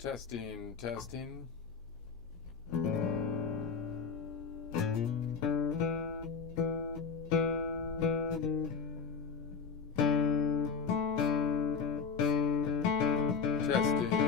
Testing, testing. Testing.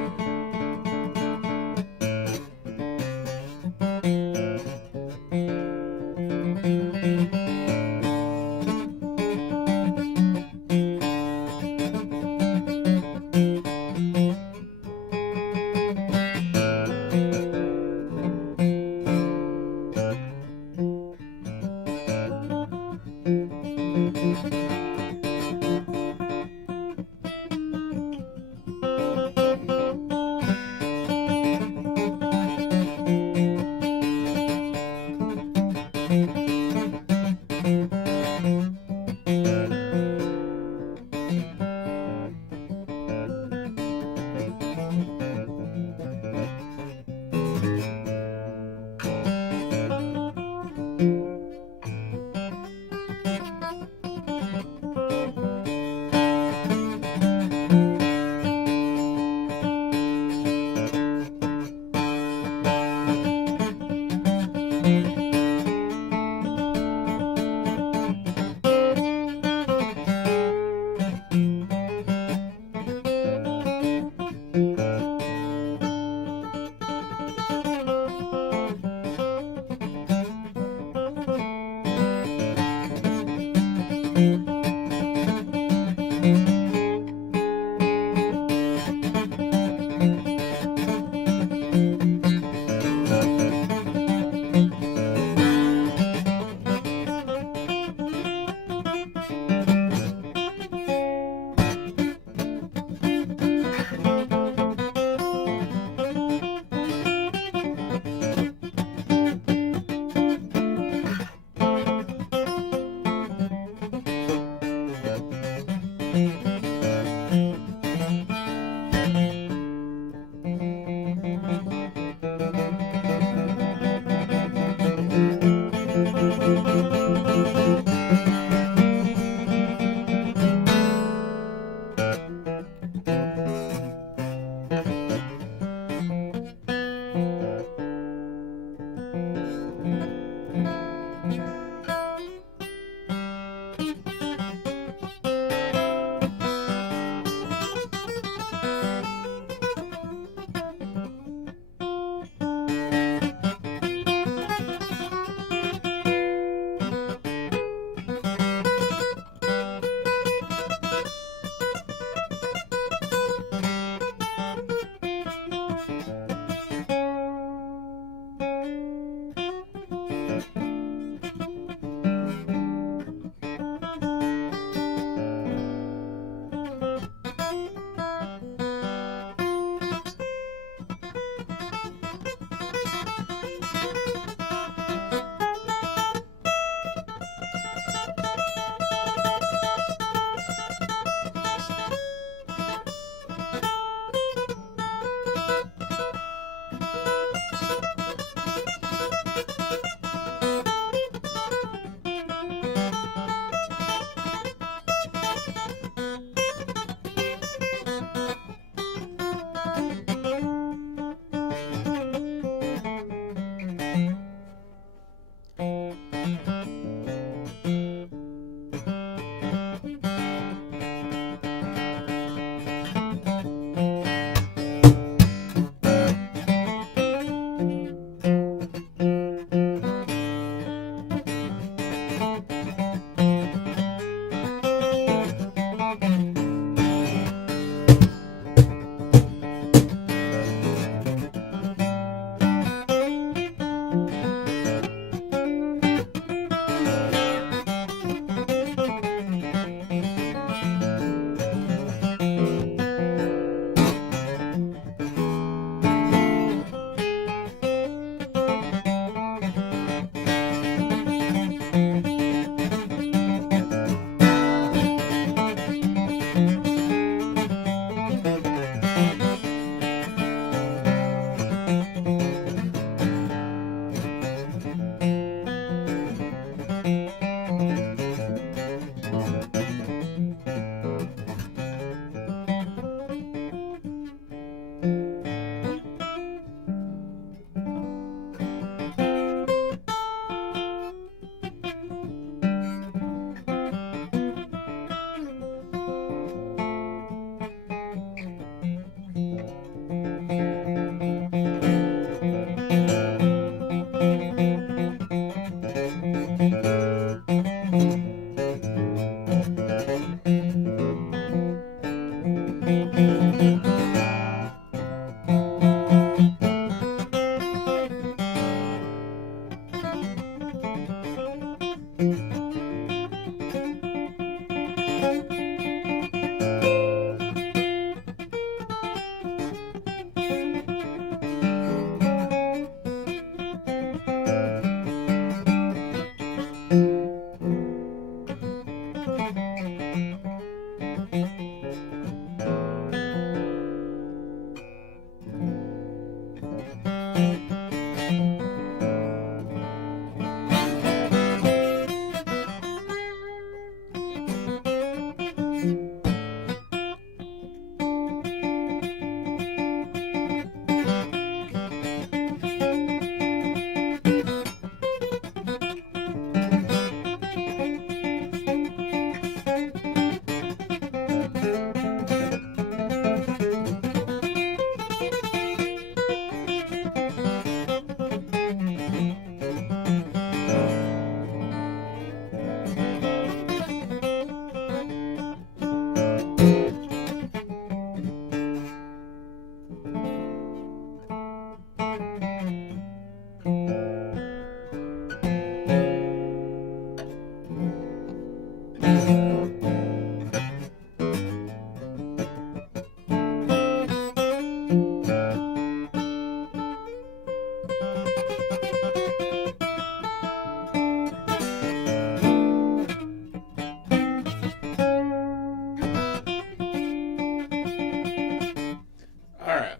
All right.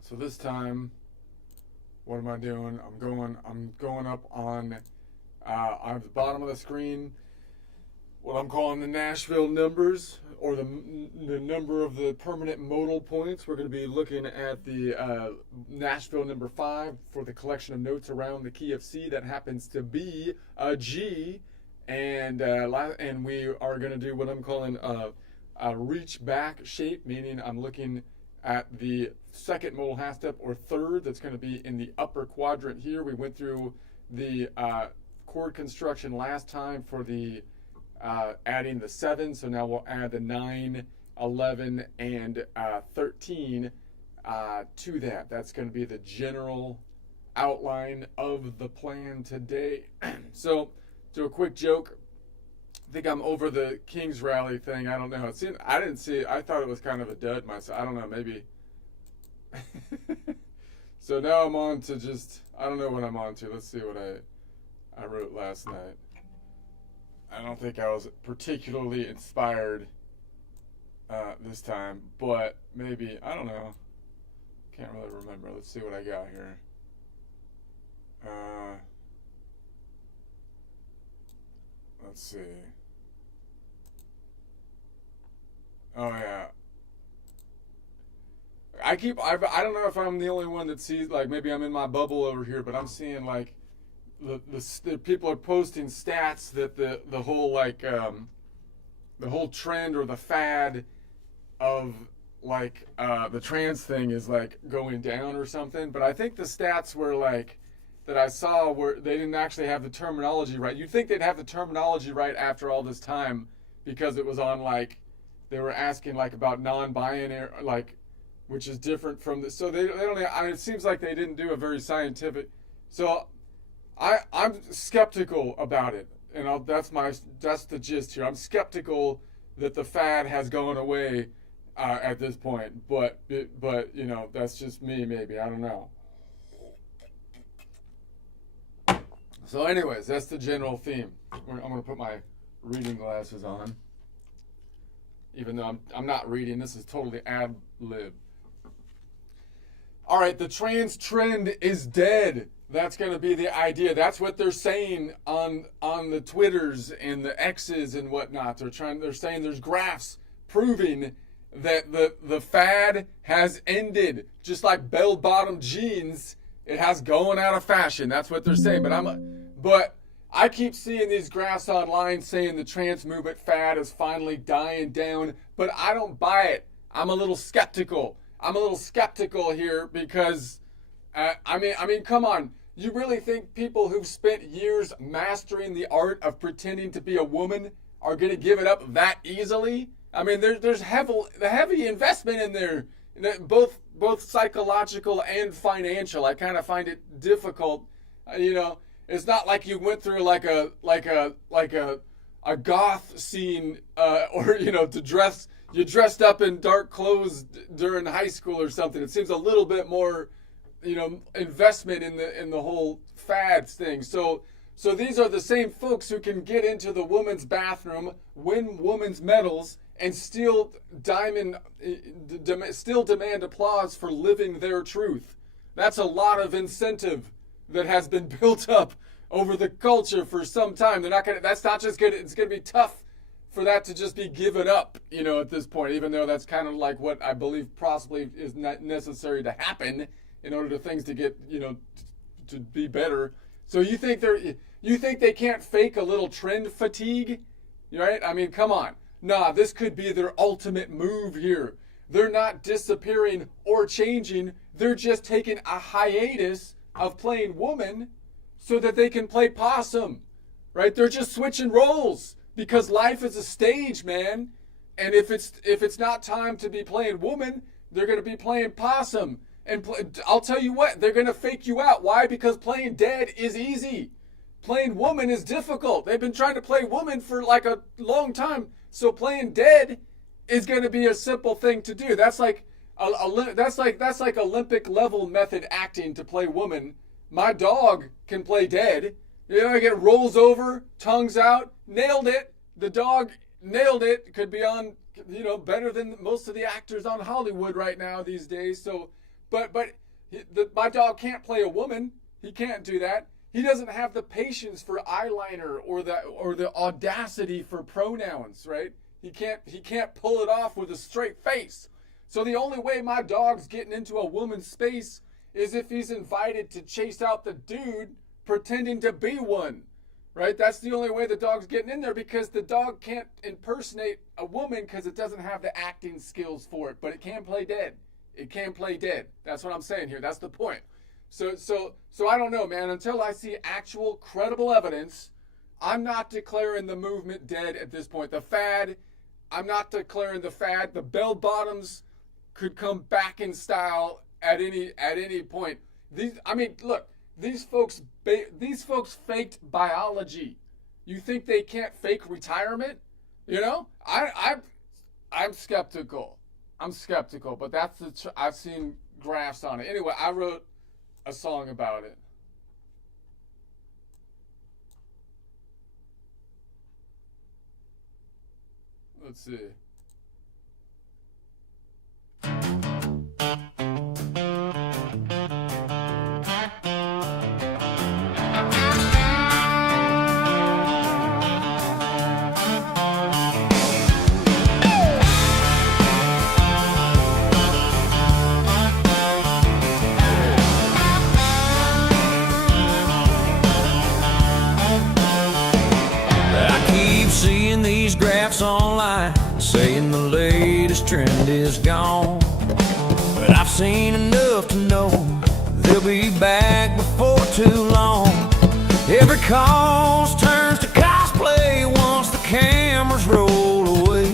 So this time, what am I doing? I'm going up on the bottom of the screen, what I'm calling the Nashville numbers, or the number of the permanent modal points. We're going to be looking at the Nashville number 5 for the collection of notes around the key of C. That happens to be a G, and we are going to do what I'm calling a reach back shape, meaning I'm looking at the second modal half step or third that's going to be in the upper quadrant here. We went through the chord construction last time for the adding the 7, so now we'll add the 9, 11, and 13 to that. That's going to be the general outline of the plan today. So, do a quick joke. I think I'm over the Kings rally thing. I don't know. I didn't see it. I thought it was kind of a dud myself. I don't know. Maybe. So now I'm on to I don't know what I'm on to. Let's see what I wrote last night. I don't think I was particularly inspired this time, but maybe, I don't know. Can't really remember. Let's see what I got here. Let's see. Oh yeah. I don't know if I'm the only one that sees, like, maybe I'm in my bubble over here, but I'm seeing like the people are posting stats that the whole the whole trend or the fad of like the trans thing is like going down or something. But I think the stats were like that I saw where they didn't actually have the terminology right. You'd think they'd have the terminology right after all this time, because it was on like they were asking like about non-binary, like, which is different from the, so they don't, it seems like they didn't do a very scientific, so I'm skeptical about it, and that's the gist here. I'm skeptical that the fad has gone away at this point, but you know, that's just me, maybe, I don't know. So anyways, that's the general theme. I'm going to put my reading glasses on, even though I'm not reading. This is totally ad lib. All right, the trans trend is dead. That's going to be the idea. That's what they're saying on the Twitters and the X's and whatnot. They're saying there's graphs proving that the fad has ended. Just like bell-bottom jeans, it has going out of fashion. That's what they're saying. But I keep seeing these graphs online saying the trans movement fad is finally dying down, but I don't buy it. I'm a little skeptical. Here because, I mean, come on. You really think people who've spent years mastering the art of pretending to be a woman are going to give it up that easily? I mean, there's heavy investment in there, both psychological and financial. I kind of find it difficult. It's not like you went through like a goth scene, or you dressed up in dark clothes during high school or something. It seems a little bit more, investment in the whole fads thing. So these are the same folks who can get into the women's bathroom, win women's medals, and still demand applause for living their truth. That's a lot of incentive that has been built up over the culture for some time. That's not just good. It's going to be tough for that to just be given up, at this point, even though that's kind of like what I believe possibly is not necessary to happen in order for things to get, to be better. So you think they can't fake a little trend fatigue, right? I mean, come on. Nah, this could be their ultimate move here. They're not disappearing or changing. They're just taking a hiatus of playing woman so that they can play possum, right? They're just switching roles because life is a stage, man. And if it's not time to be playing woman, they're going to be playing possum. And I'll tell you what, they're going to fake you out. Why? Because playing dead is easy. Playing woman is difficult. They've been trying to play woman for like a long time. So playing dead is going to be a simple thing to do. That's like Olympic level method acting to play woman. My dog can play dead. It rolls over, tongues out, nailed it. The dog nailed it. Could be on, better than most of the actors on Hollywood right now these days. So, but my dog can't play a woman. He can't do that. He doesn't have the patience for eyeliner or the audacity for pronouns, right? He can't pull it off with a straight face. So the only way my dog's getting into a woman's space is if he's invited to chase out the dude pretending to be one, right? That's the only way the dog's getting in there, because the dog can't impersonate a woman because it doesn't have the acting skills for it, but it can play dead. It can play dead. That's what I'm saying here. That's the point. So I don't know, man. Until I see actual credible evidence, I'm not declaring the movement dead at this point. The fad, I'm not declaring the fad. The bell bottoms could come back in style at any point. Look, these folks faked biology. You think they can't fake retirement? I'm skeptical. But I've seen graphs on it. Anyway, I wrote a song about it. Let's see. Seeing these graphs online saying the latest trend is gone, but I've seen enough to know they'll be back before too long. Every cause turns to cosplay once the cameras roll away.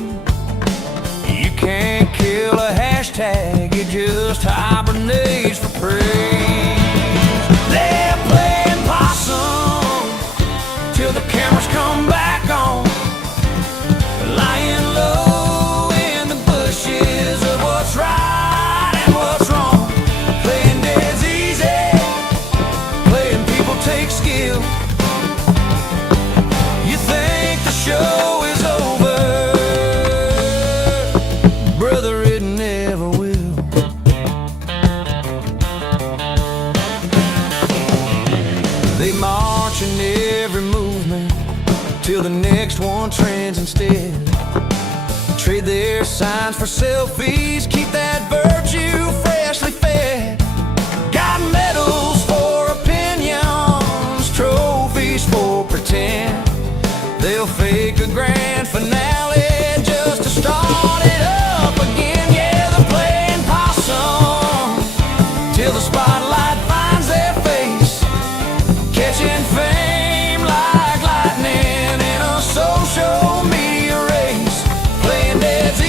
You can't kill a hashtag, it just hibernates for praise. They're playing possum till the cameras come back on, lying low in the bushes of what's right and what's wrong. Playing dead's easy, playing people take skill. You think the show is over, brother, it never will. They march in every movement till the next one trends instead. Trade their signs for selfies, keep that virtue freshly fed. Got medals for opinions, trophies for pretend. They'll fake a grand finale just to start it up again. Yeah, they're playing possum till the spotlight finds their face, catching fame like lightning in a social media race. Playing dead's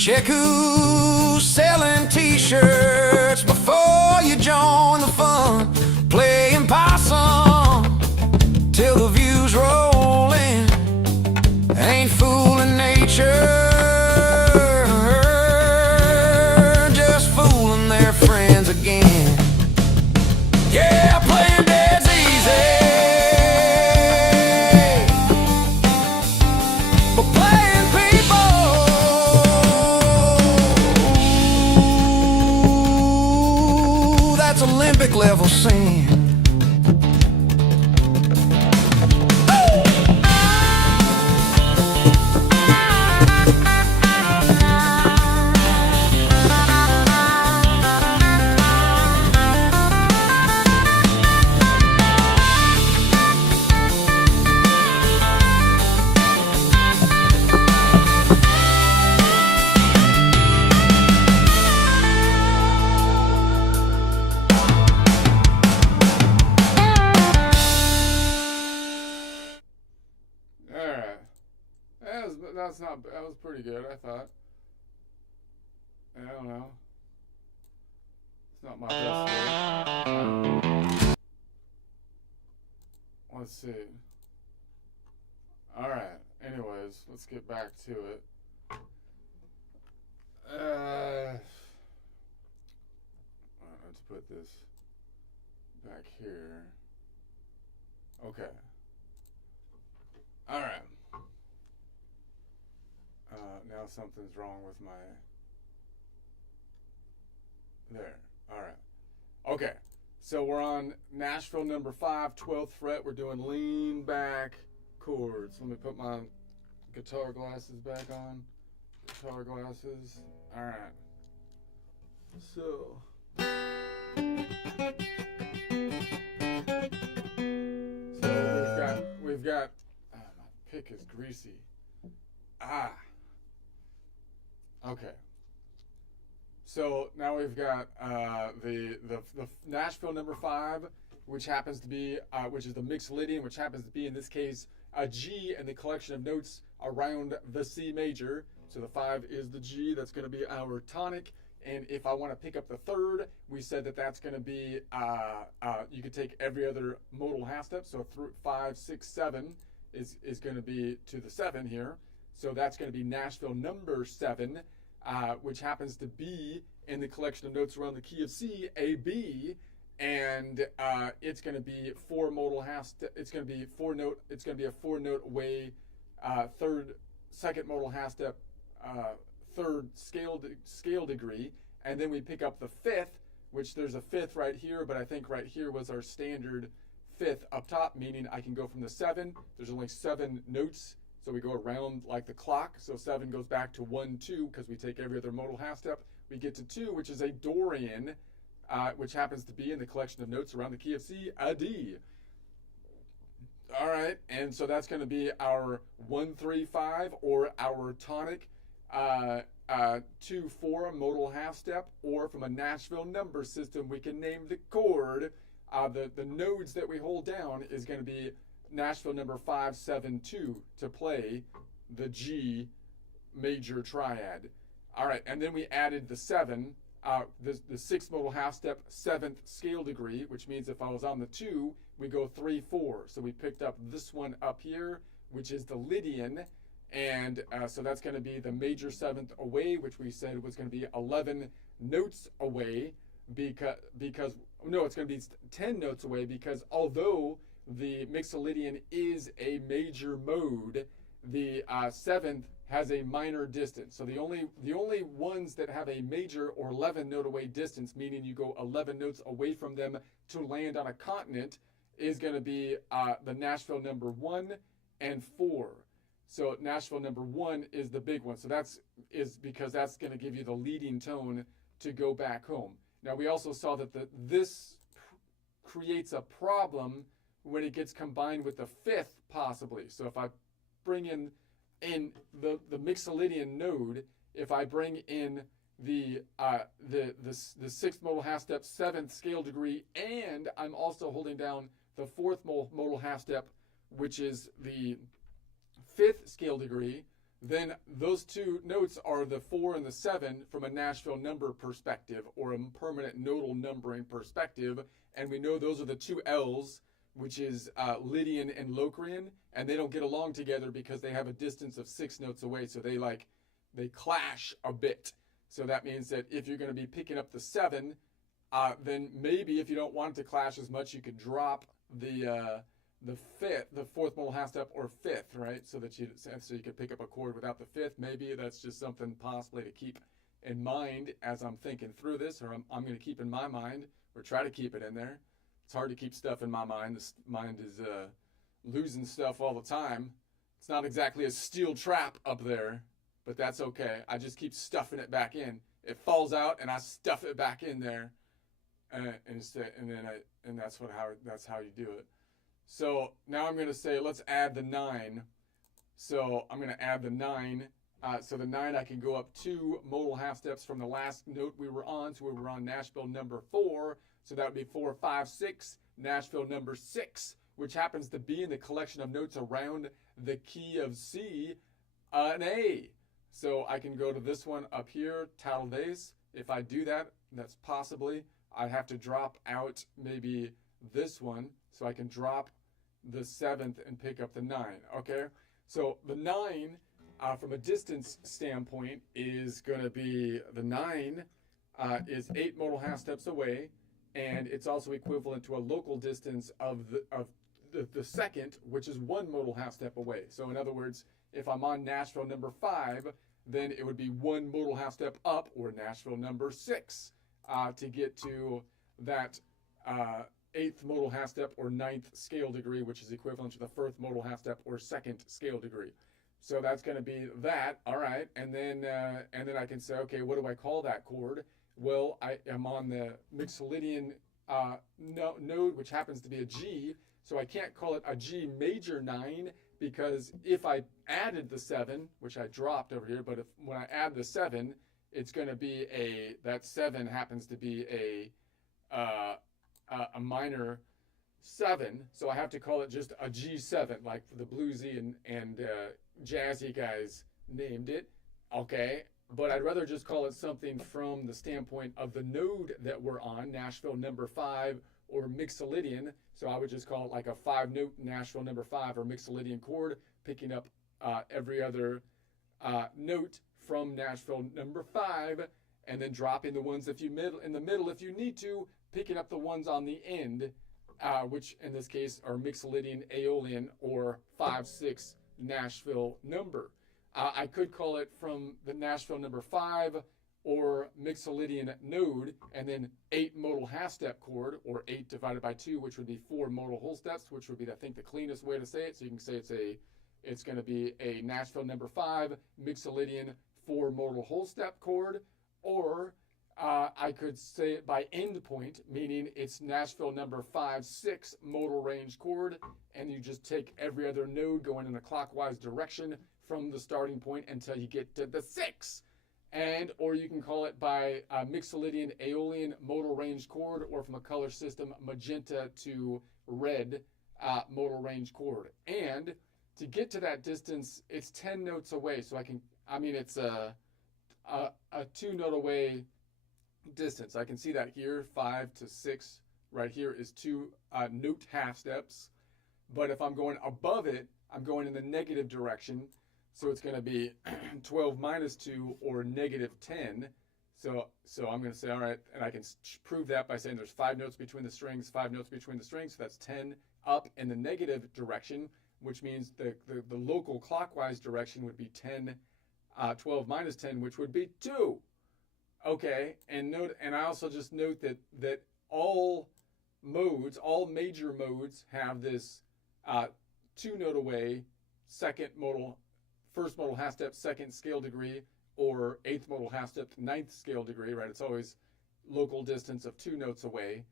Check who's selling t-shirts before you join the fun. Playing possum till the views roll in. Ain't fooling nature, just fooling their friends again. Yeah, playing dead's easy, but playing people, that's Olympic level scene. That was pretty good, I thought. I don't know. It's not my best work. Let's see. Alright, anyways, let's get back to it. Let's put this back here. Okay. Alright. Now something's wrong with my... There. Alright. Okay. So we're on Nashville number 5, 12th fret. We're doing lean back chords. Let me put my guitar glasses back on. Guitar glasses. Alright. So... we've got my pick is greasy. Okay. So now we've got the Nashville number 5, which happens to be which is the Mixolydian, which happens to be in this case a G in the collection of notes around the C major. So the 5 is the G. That's going to be our tonic. And if I want to pick up the 3rd, we said that that's going to be you could take every other modal half step. So 5, 6, 7 is going to be to the 7 here. So that's going to be Nashville number 7, which happens to be in the collection of notes around the key of C, A, B, and it's going to be 4 modal half step. It's going to be 4 note. It's going to be a 4 note away, second modal half step, 3rd scale degree, and then we pick up the 5th, which there's a 5th right here, but I think right here was our standard 5th up top, meaning I can go from the 7. There's only 7 notes. So we go around like the clock. So 7 goes back to 1, 2, because we take every other modal half step. We get to 2, which is a Dorian, which happens to be in the collection of notes around the key of C, a D. All right, and so that's going to be our 1, 3, 5, or our tonic 2, 4 modal half step, or from a Nashville number system, we can name the chord. The nodes that we hold down is going to be Nashville number 5, 7, 2 to play the G major triad. All right, and then we added the 7, the 6th modal half step, 7th scale degree, which means if I was on the 2, we go 3, 4. So we picked up this one up here, which is the Lydian, and so that's going to be the major 7th away, which we said was going to be 11 notes away, because no, it's going to be 10 notes away, because although the Mixolydian is a major mode, the 7th has a minor distance. So the only ones that have a major or 11 note away distance, meaning you go 11 notes away from them to land on a continent, is going to be the Nashville number 1 and 4. So Nashville number 1 is the big one. So is because that's going to give you the leading tone to go back home. Now we also saw that this creates a problem when it gets combined with the 5th possibly. So if I bring in the Mixolydian node, if I bring in the 6th modal half step, 7th scale degree, and I'm also holding down the 4th modal half step, which is the 5th scale degree, then those two notes are the 4 and the 7 from a Nashville number perspective, or a permanent nodal numbering perspective. And we know those are the two L's, which is Lydian and Locrian, and they don't get along together because they have a distance of 6 notes away, so they clash a bit. So that means that if you're going to be picking up the 7, then maybe if you don't want it to clash as much, you could drop the fourth modal half step or 5th, right? So you could pick up a chord without the 5th. Maybe that's just something possibly to keep in mind as I'm thinking through this, or I'm going to keep in my mind, or try to keep it in there. It's hard to keep stuff in my mind. This mind is losing stuff all the time. It's not exactly a steel trap up there, but that's okay. I just keep stuffing it back in. It falls out, and I stuff it back in there, and that's how you do it. So now I'm going to say, let's add the 9. So I'm going to add the 9. So the 9, I can go up 2 modal half steps from the last note we were on. So we were on Nashville number 4. So that would be 4, 5, 6. Nashville number 6, which happens to be in the collection of notes around the key of C, an A. So I can go to this one up here, tal vez. If I do that, that's possibly, I have to drop out maybe this one. So I can drop the 7th and pick up the 9, okay? So the 9, from a distance standpoint, is going to be, the 9 is 8 modal half steps away, and it's also equivalent to a local distance of the second, which is 1 modal half step away. So in other words, if I'm on Nashville number 5, then it would be 1 modal half step up, or Nashville number 6, to get to that 8th modal half step or 9th scale degree, which is equivalent to the 1st modal half step or 2nd scale degree. So that's going to be that. All right, and then I can say, okay, what do I call that chord? Well, I am on the Mixolydian node, which happens to be a G. So I can't call it a G major 9, because if I added the 7, which I dropped over here, but when I add the 7, it's going to be that 7 happens to be a minor 7, so I have to call it just a G7, like the bluesy and jazzy guys named it, okay? But I'd rather just call it something from the standpoint of the node that we're on, Nashville number 5 or Mixolydian. So I would just call it like a 5-note Nashville number 5 or Mixolydian chord, picking up every other note from Nashville number 5, and then dropping the ones in the middle if you need to, picking up the ones on the end, which in this case are Mixolydian, Aeolian, or 5/6 Nashville number. I could call it from the Nashville number 5 or Mixolydian node, and then 8 modal half step chord, or 8 divided by 2, which would be 4 modal whole steps, which would be, I think, the cleanest way to say it. So you can say it's going to be a Nashville number 5 Mixolydian 4 modal whole step chord, or I could say it by end point, meaning it's Nashville number 5/6 modal range chord, and you just take every other node going in a clockwise direction from the starting point until you get to the 6. Or you can call it by Mixolydian Aeolian modal range chord, or from a color system, magenta to red modal range chord. And to get to that distance, it's 10 notes away. So it's a 2-note away distance. I can see that here, 5 to 6 right here is 2 note half steps. But if I'm going above it, I'm going in the negative direction. So it's going to be 12 minus 2 or negative 10. So I'm going to say, all right, and I can prove that by saying there's 5 notes between the strings, 5 notes between the strings. So that's 10 up in the negative direction, which means the local clockwise direction would be 12 minus 10, which would be 2. Okay, and I also just note that all major modes have this 2-note away, first modal half step, 2nd scale degree, or 8th modal half step, 9th scale degree, right? It's always local distance of 2 notes away.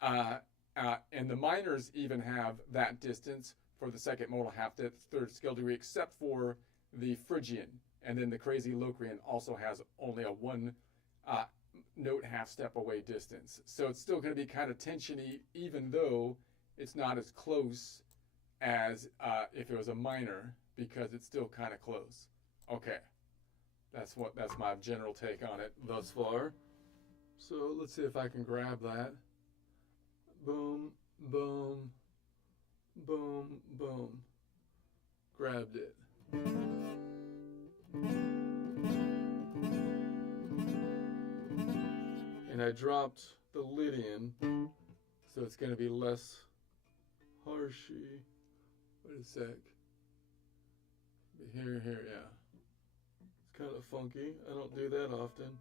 And the minors even have that distance for the 2nd modal half step, 3rd scale degree, except for the Phrygian. And then the crazy Locrian also has only a 1 note half step away distance. So it's still going to be kind of tensiony, even though it's not as close as if it was a minor, because it's still kind of close. Okay. That's my general take on it thus far. So let's see if I can grab that. Boom, boom, boom, boom. Grabbed it. And I dropped the lid in, so it's going to be less harshy. Wait a sec. Here, yeah. It's kind of funky. I don't do that often.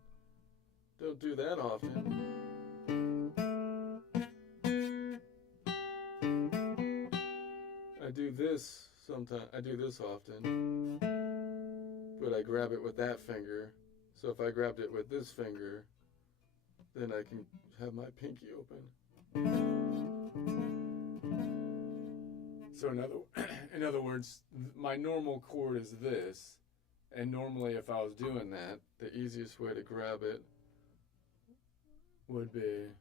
Don't do that often. I do this sometimes. I do this often. But I grab it with that finger. So if I grabbed it with this finger, then I can have my pinky open. So in other words, my normal chord is this, and normally if I was doing that, the easiest way to grab it would be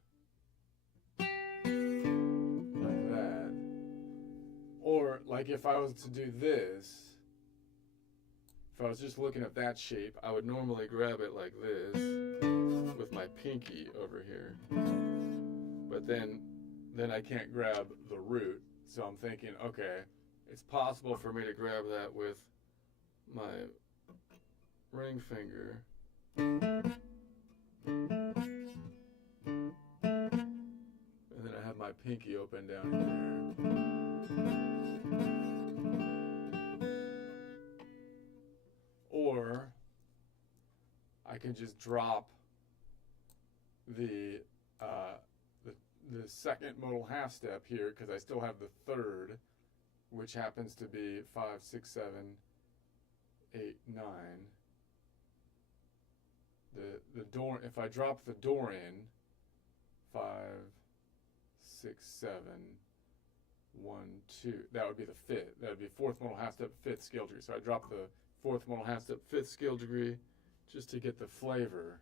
like that. Or like if I was to do this, if I was just looking at that shape, I would normally grab it like this with my pinky over here. But then I can't grab the root. So I'm thinking, okay, it's possible for me to grab that with my ring finger. And then I have my pinky open down here. Or I can just drop the second modal half step here, because I still have the third, which happens to be 5, 6, 7, 8, 9. The door, if I drop the door in, 5, 6, 7, 1, 2, that would be the fifth. That would be fourth modal half step, fifth scale degree. So I drop the fourth modal half step, fifth scale degree, just to get the flavor.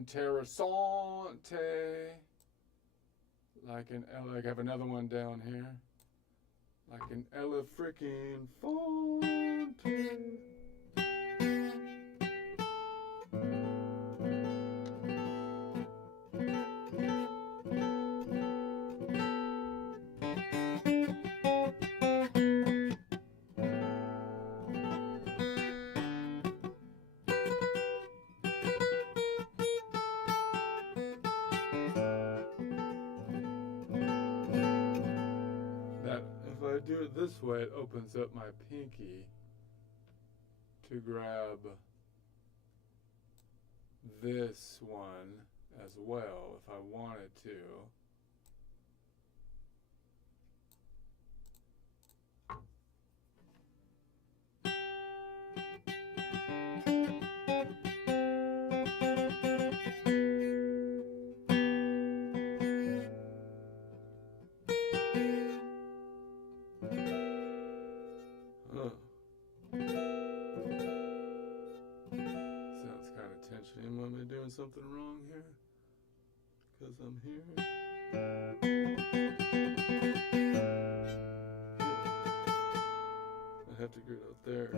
Interessante. Like I have another one down here. Like an Ella frickin' Fonte. Do it this way, it opens up my pinky to grab this one as well if I wanted to. Am I doing something wrong here? Because I'm here. I have to get out there.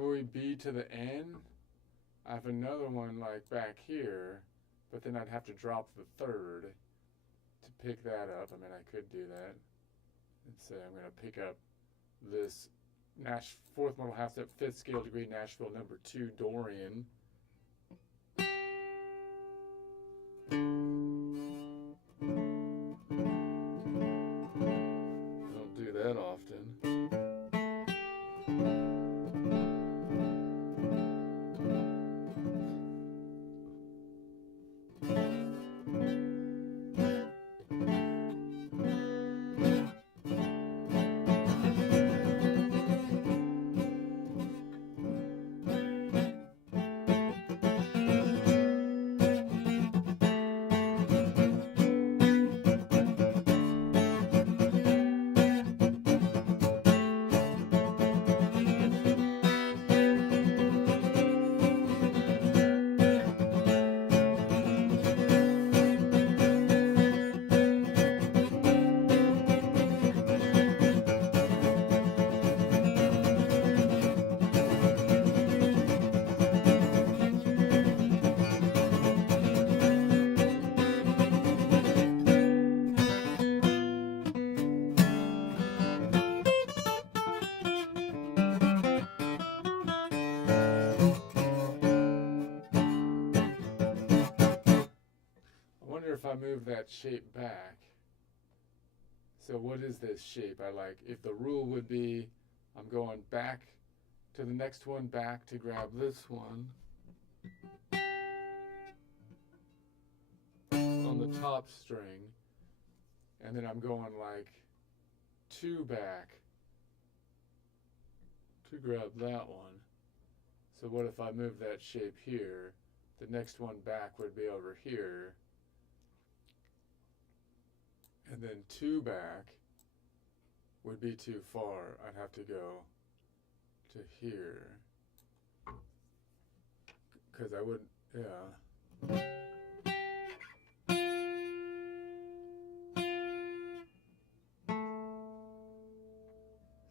when we B to the N, I have another one like back here, but then I'd have to drop the third to pick that up. I mean, I could do that and say I'm going to pick up this fourth modal half step, fifth scale degree Nashville number 2 Dorian. Don't do that often. If I move that shape back, so what is this shape? I like, if the rule would be I'm going back to the next one, back to grab this one on the top string, and then I'm going like 2 back to grab that one. So what if I move that shape here? The next one back would be over here. And then 2 back would be too far. I'd have to go to here. Because I wouldn't, yeah.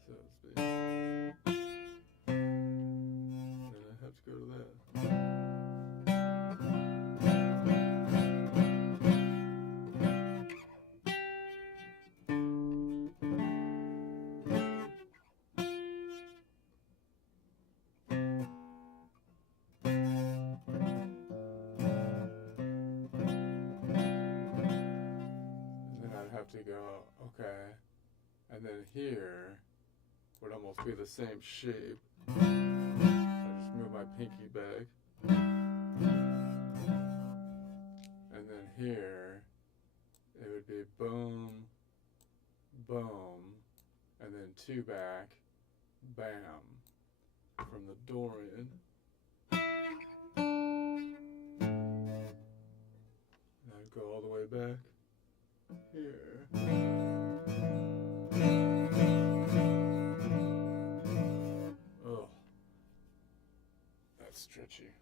So it's big. And I have to go to that. To go, okay, and then here would almost be the same shape. I just move my pinky back, and then here it would be boom, boom, and then 2 back, bam, from the Dorian. And I'd go all the way back here. Oh, that's stretchy.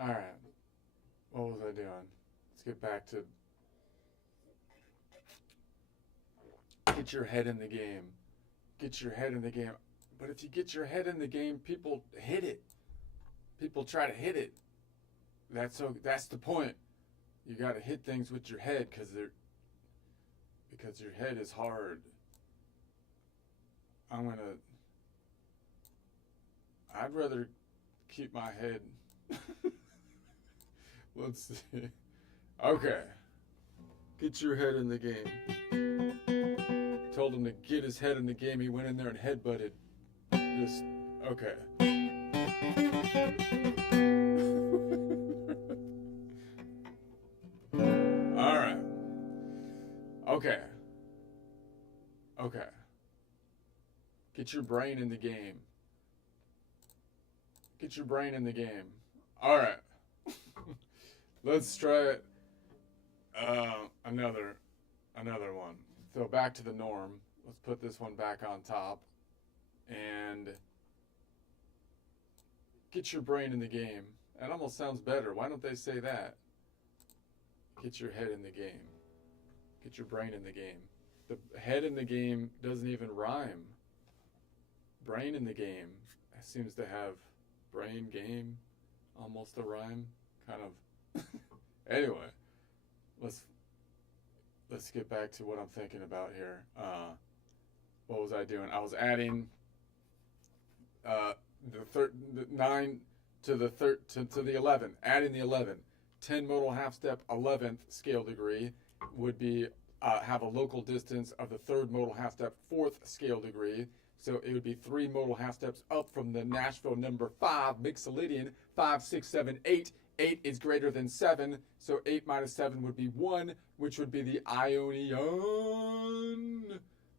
Alright. What was I doing? Let's get back to get your head in the game. Get your head in the game. But if you get your head in the game, people hit it. People try to hit it. That's the point. You got to hit things with your head because your head is hard. I'd rather keep my head Let's see. Okay. Get your head in the game. Told him to get his head in the game. He went in there and headbutted. Just okay. All right. Okay. Okay. Get your brain in the game. Get your brain in the game. All right. Let's try it. Another one. So back to the norm. Let's put this one back on top. And get your brain in the game. That almost sounds better. Why don't they say that? Get your head in the game. Get your brain in the game. The head in the game doesn't even rhyme. Brain in the game seems to have brain game, almost a rhyme, kind of. Anyway, let's get back to what I'm thinking about here. What was I doing? I was adding the 9 to the 11, adding the 11. 10 modal half step 11th scale degree would be have a local distance of the third modal half step 4th scale degree. So it would be 3 modal half steps up from the Nashville number 5 Mixolydian. 5, 6, 7, 8. 8 is greater than 7, so 8 minus 7 would be 1, which would be the Ionian.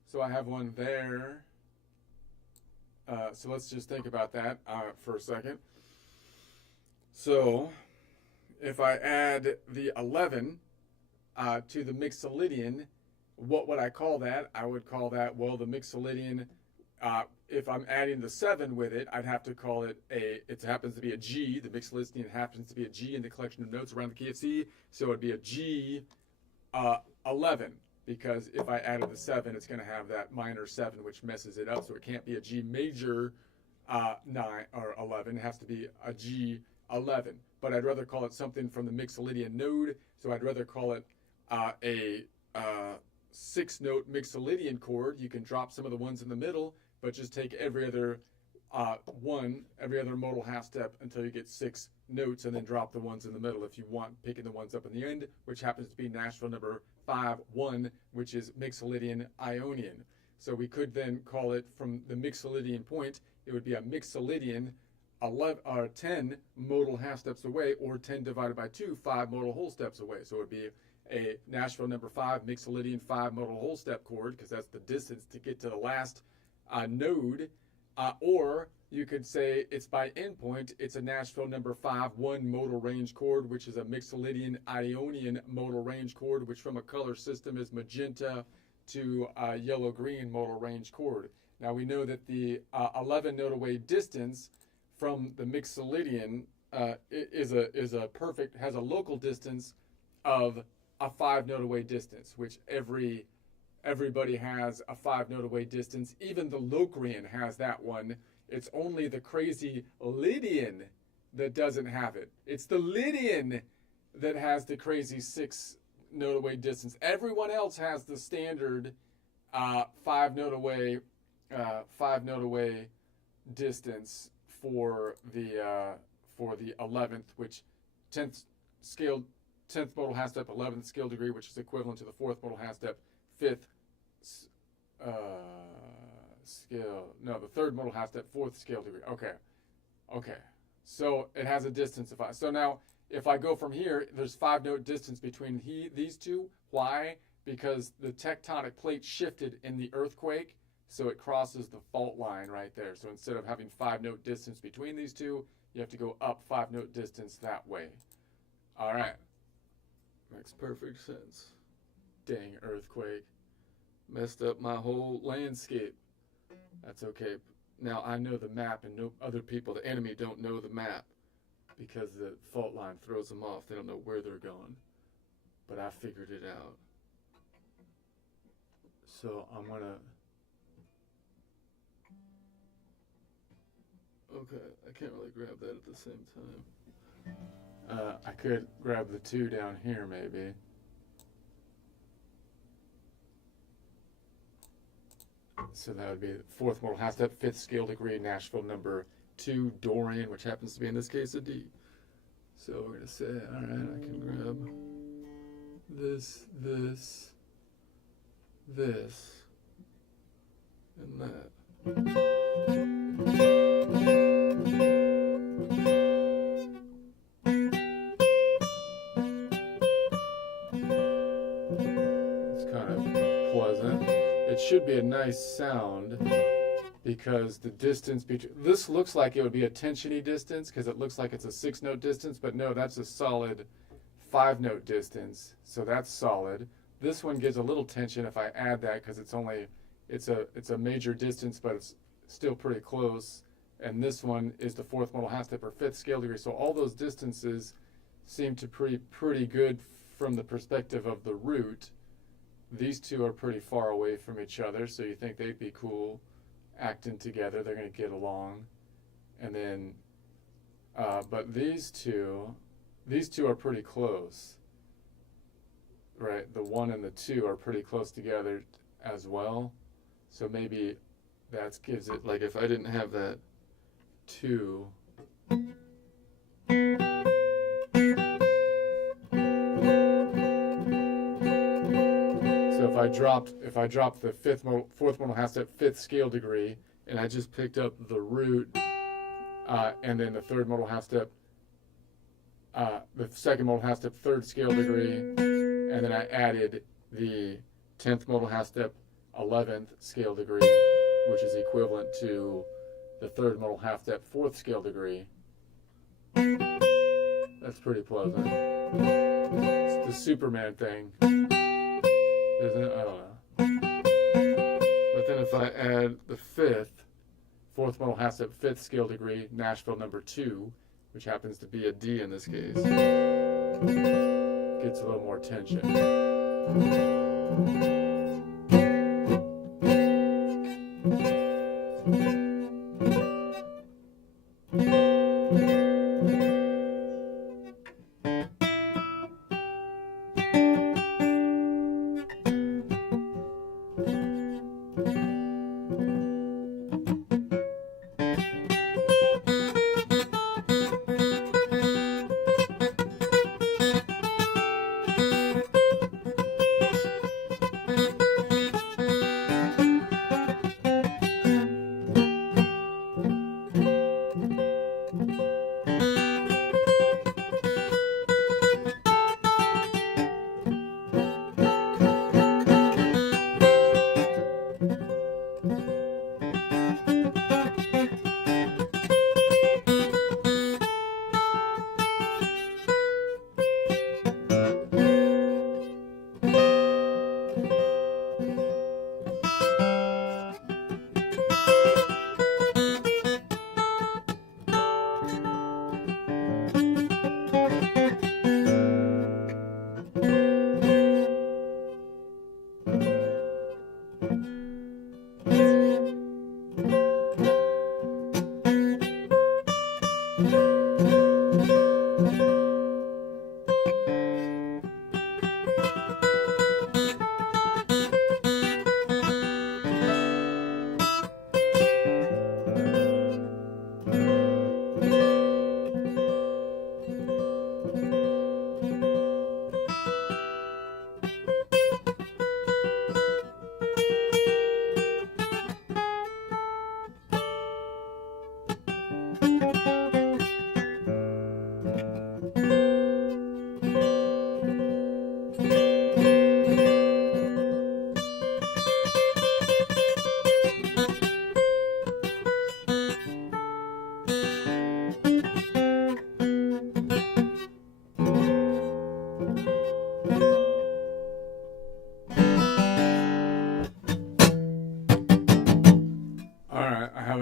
So I have one there. So let's just think about that for a second. So if I add the 11 to the Mixolydian, what would I call that? I would call that, well, the Mixolydian. If I'm adding the 7 with it, I'd have to call it it happens to be a G. The Mixolydian happens to be a G in the collection of notes around the KFC. So it'd be a G 11, because if I added the 7, it's going to have that minor 7, which messes it up. So it can't be a G major 9 or 11. It has to be a G 11. But I'd rather call it something from the Mixolydian node. So I'd rather call it a 6-note Mixolydian chord. You can drop some of the ones in the middle, but just take every other every other modal half step until you get 6 notes, and then drop the ones in the middle if you want, picking the ones up in the end, which happens to be Nashville number 5-1, which is Mixolydian Ionian. So we could then call it from the Mixolydian point, it would be a Mixolydian 10 modal half steps away, or 10 divided by 2, 5 modal whole steps away. So it would be a Nashville number 5 Mixolydian 5 modal whole step chord, because that's the distance to get to the last node. Or you could say it's by endpoint, it's a Nashville number 5-1 modal range chord, which is a Mixolydian Ionian modal range chord, which from a color system is magenta to yellow-green modal range chord. Now we know that the 11 note away distance from the Mixolydian has a local distance of a 5 note away distance, which everybody has a 5 note away distance. Even the Locrian has that one. It's only the crazy Lydian that doesn't have it. It's the Lydian that has the crazy 6 note away distance. Everyone else has the standard 5 note away distance for the 11th, which 10th modal half step 11th scale degree, which is equivalent to the 4th modal half step 5th the 3rd modal half step 4th scale degree. Okay. So it has a distance of 5. So now if I go from here, there's 5 note distance between these two. Why? Because the tectonic plate shifted in the earthquake, so it crosses the fault line right there. So instead of having 5 note distance between these two, you have to go up 5 note distance that way. All right. Makes perfect sense. Dang earthquake. Messed up my whole landscape. That's okay. Now I know the map, and no other people, the enemy, don't know the map, because the fault line throws them off. They don't know where they're going. But I figured it out. So I'm gonna... Okay, I can't really grab that at the same time. I could grab the 2 down here, maybe. So that would be 4th modal half step, 5th scale degree, Nashville number 2 Dorian, which happens to be in this case a D. So we're going to say, all right, I can grab this, this, this, and that. It's kind of pleasant. It should be a nice sound because the distance between, this looks like it would be a tensiony distance because it looks like it's a 6-note distance, but no, that's a solid 5-note distance, so that's solid. This one gives a little tension if I add that because it's a major distance, but it's still pretty close. And this one is the 4th modal half step or 5th scale degree. So all those distances seem to pretty good from the perspective of the root. These two are pretty far away from each other, so you think they'd be cool acting together. They're going to get along. And then, but these two are pretty close, right? The 1 and the 2 are pretty close together as well. So maybe that gives it, like if I didn't have that 2, so if I dropped the 4th modal half step 5th scale degree, and I just picked up the root, and then the 3rd modal half step, the 2nd modal half step 3rd scale degree, and then I added the 10th modal half step 11th scale degree, which is equivalent to the 3rd modal half step 4th scale degree. That's pretty pleasant. It's the Superman thing, isn't it? I don't know. But then if I add the 4th modal half step 5th scale degree, Nashville number 2, which happens to be a D in this case, gets a little more tension.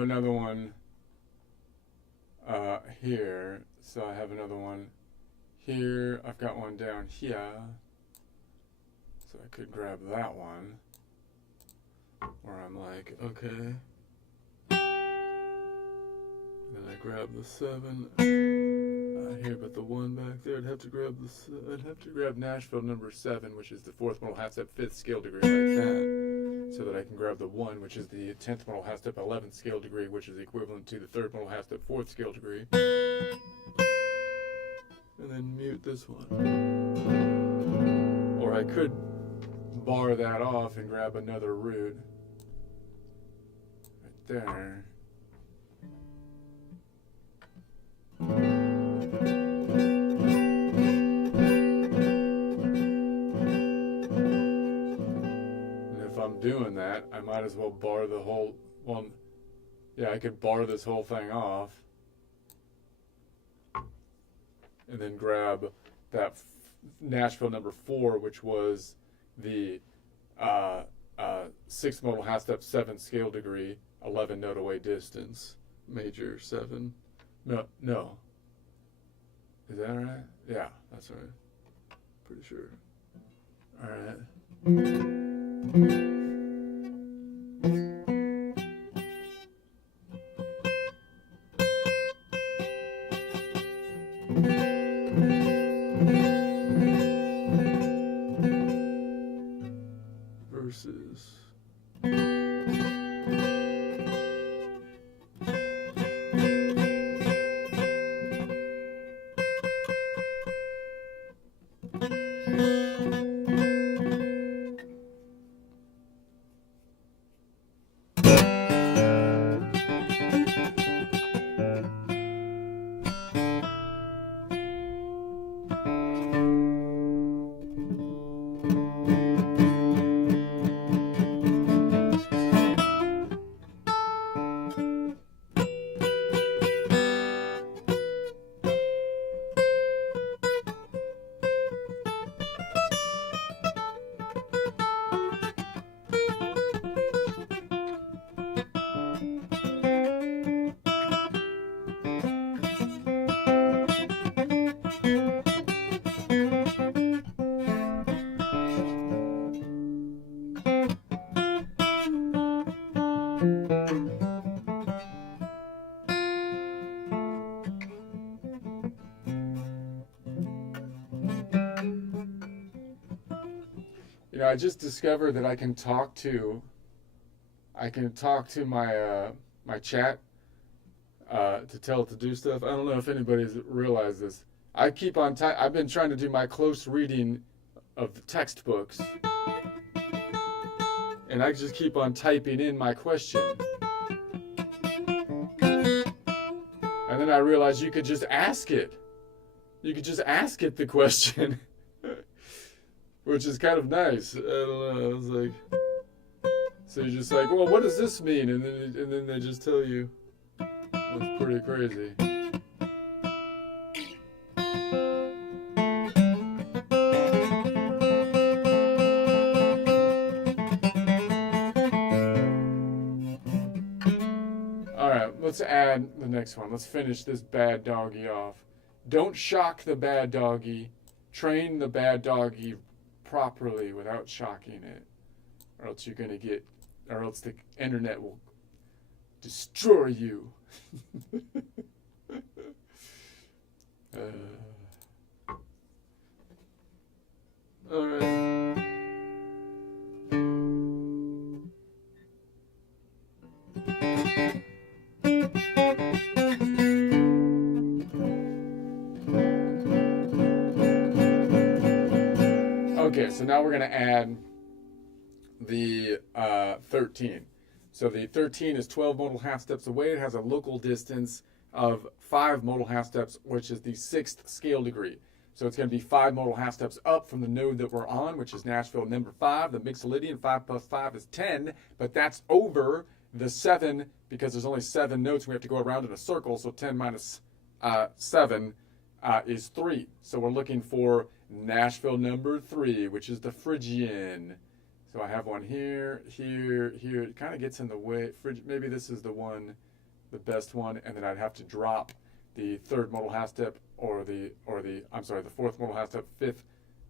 Another one here. So I have another one here. I've got one down here. So I could grab that one where I'm like, okay. And then I grab the 7 here, but the 1 back there, I'd have to grab Nashville number 7, which is the 4th modal half step 5th scale degree like that, so that I can grab the 1, which is the 10th modal half step 11th scale degree, which is equivalent to the 3rd modal half step 4th scale degree. this one. Or I could bar that off and grab another root. Right there. And if I'm doing that, I might as well bar the whole, well, yeah, I could bar this whole thing off. And then grab that Nashville number 4, which was the 6th modal half step, 7th scale degree, 11 note away distance, major 7. No. Is that right? Yeah, that's right. Pretty sure. All right. Versus. I just discovered that I can talk to my my chat to tell it to do stuff. I don't know if anybody's realized this. I've been trying to do my close reading of the textbooks, and I just keep on typing in my question. And then I realized you could just ask it. You could just ask it the question. Which is kind of nice. I don't know. It's like, so you're just like, well, what does this mean? And then they just tell you. That's pretty crazy. All right, let's add the next one. Let's finish this bad doggy off. Don't shock the bad doggy. Train the bad doggy properly without shocking it, or else the internet will destroy you. All right. Okay, so now we're going to add the 13. So the 13 is 12 modal half steps away. It has a local distance of 5 modal half steps, which is the 6th scale degree. So it's going to be 5 modal half steps up from the node that we're on, which is Nashville number 5. The Mixolydian 5 plus 5 is 10, but that's over the 7 because there's only 7 notes. We have to go around in a circle, so 10 minus 7 is 3. So we're looking for Nashville number 3, which is the Phrygian. So I have one here, here, here. It kind of gets in the way. Maybe this is the one, the best one, and then I'd have to drop the 3rd modal half step or the 4th modal half step, 5th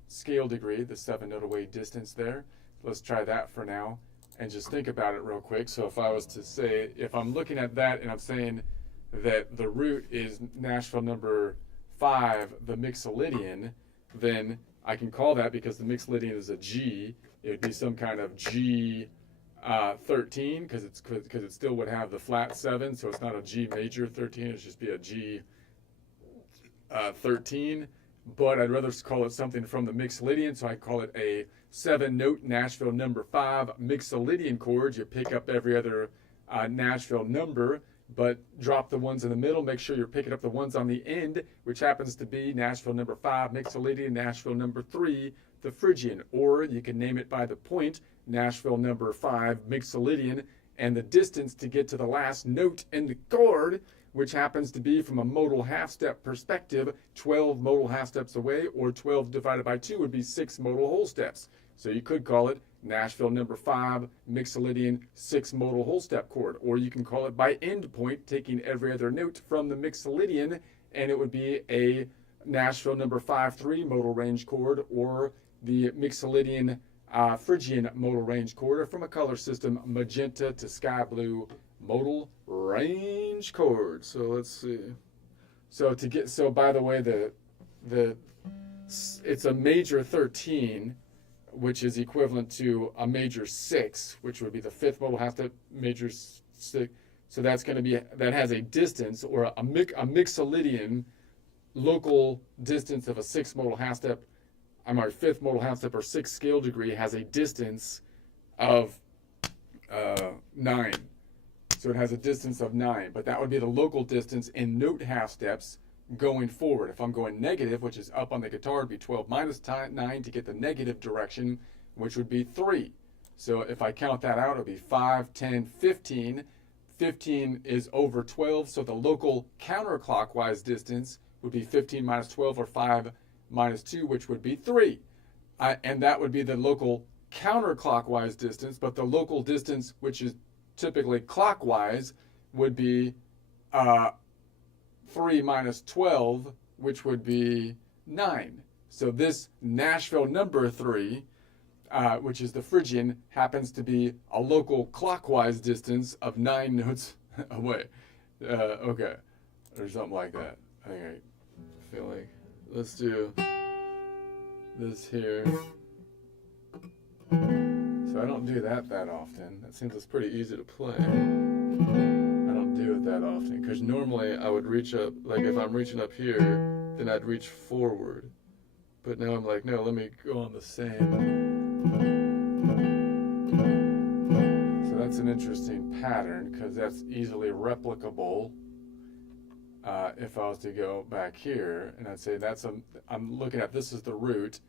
scale degree, the 7 note away distance there. Let's try that for now and just think about it real quick. So if I was to say, if I'm looking at that and I'm saying that the root is Nashville number 5, the Mixolydian, then I can call that, because the Mixolydian is a G, it would be some kind of G 13, because it still would have the flat 7, so it's not a G major 13, it'd just be a G 13. but I'd rather call it something from the Mixolydian, so I call it a 7-note Nashville number 5 Mixolydian chord. You pick up every other Nashville number, but drop the ones in the middle. Make sure you're picking up the ones on the end, which happens to be Nashville number 5 Mixolydian, Nashville number 3 the Phrygian, or you can name it by the point, Nashville number 5 Mixolydian, and the distance to get to the last note in the chord, which happens to be, from a modal half-step perspective, 12 modal half-steps away, or 12 divided by 2 would be 6 modal whole steps. So you could call it Nashville number 5 Mixolydian 6 modal whole step chord, or you can call it by end point, taking every other note from the Mixolydian, and it would be a Nashville number 5-3 modal range chord, or the Mixolydian Phrygian modal range chord, or from a color system, magenta to sky blue modal range chord. So let's see. So by the way, it's a major 13, which is equivalent to a major 6, which would be the 5th modal half step, major 6. So that's going to be, that has a distance, or a Mixolydian local distance of a 6 modal half step. 5th modal half step, or 6th scale degree, has a distance of 9. So it has a distance of 9, but that would be the local distance in note half steps going forward. If I'm going negative, which is up on the guitar, it'd be 12 minus 9 to get the negative direction, which would be 3. So if I count that out, it'll be 5, 10, 15. 15 is over 12, so the local counterclockwise distance would be 15 minus 12, or 5 minus 2, which would be 3. And that would be the local counterclockwise distance, but the local distance, which is typically clockwise, would be 3 minus 12, which would be 9. So this Nashville number 3, which is the Phrygian, happens to be a local clockwise distance of 9 notes away. Okay, or something like that. I think I feel like, let's do this here. So I don't do that often. That seems it's pretty easy to play. I don't do it that often, because normally I would reach up, like if I'm reaching up here, then I'd reach forward. But now I'm like, no, let me go on the same. So that's an interesting pattern, because that's easily replicable. If I was to go back here, and I'd say I'm looking at, this is the root,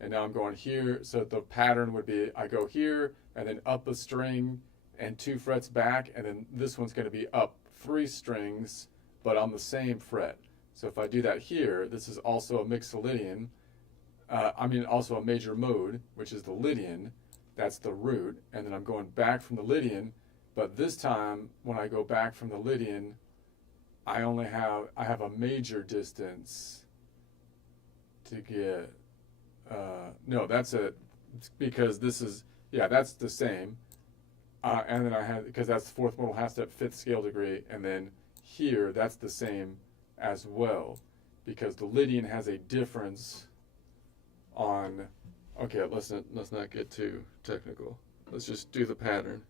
and now I'm going here, so the pattern would be, I go here, and then up a string, and 2 frets back, and then this one's going to be up 3 strings, but on the same fret. So if I do that here, this is also a Mixolydian, also a major mode, which is the Lydian, that's the root, and then I'm going back from the Lydian, but this time, when I go back from the Lydian, I have a major distance to get, no, that's because this is, yeah, that's the same. And then I had, because that's the 4th modal half step, 5th scale degree, and then here, that's the same as well, because the Lydian has a difference on, okay, let's not get too technical. Let's just do the pattern.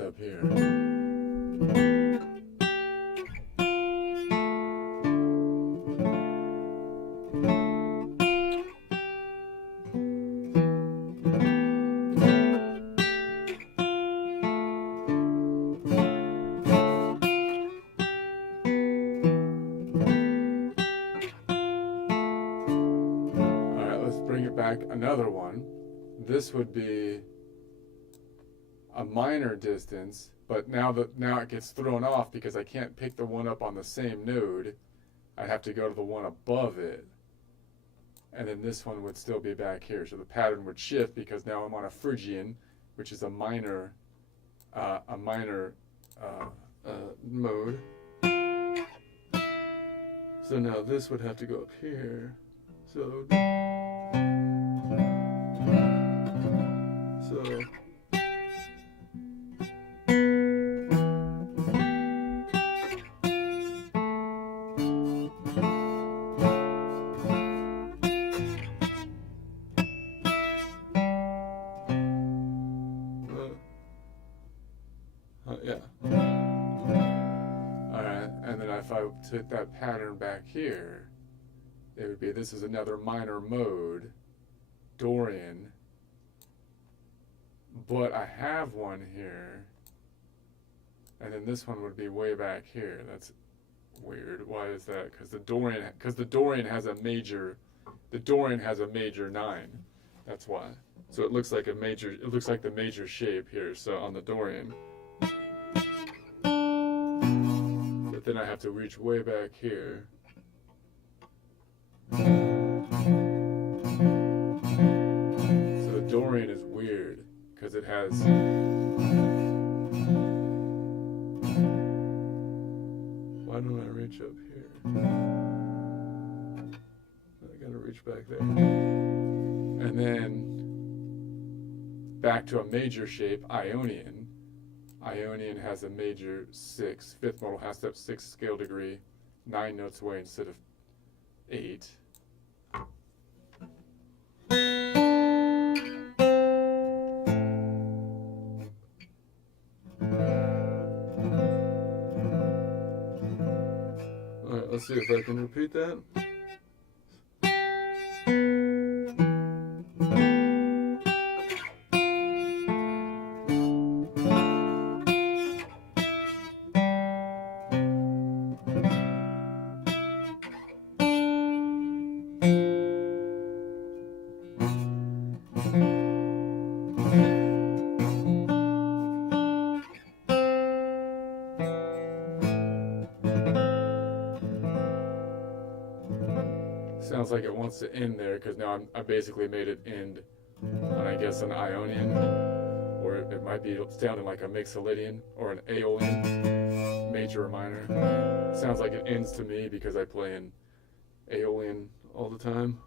Up here. All right, let's bring it back another one. This would be a minor distance, but now it gets thrown off because I can't pick the one up on the same node. I have to go to the one above it, and then this one would still be back here. So the pattern would shift because now I'm on a Phrygian, which is a minor mode. So now this would have to go up here. So. Alright, and then if I took that pattern back here, it would be, this is another minor mode, Dorian, but I have one here, and then this one would be way back here. That's weird. Why is that? Because the Dorian has a major, the Dorian has a major 9. That's why. So it looks like a major, it looks like the major shape here, so on the Dorian. But then I have to reach way back here. So the Dorian is weird, because it has... Why don't I reach up here? I gotta reach back there. And then back to a major shape, Ionian. Ionian has a major 6. Fifth modal has to have 6 scale degree, 9 notes away instead of 8. Alright, let's see if I can repeat that. Sounds like it wants to end there because now I basically made it end on, I guess, an Ionian, or it might be sounding like a Mixolydian or an Aeolian, major or minor. Sounds like it ends to me because I play in Aeolian all the time.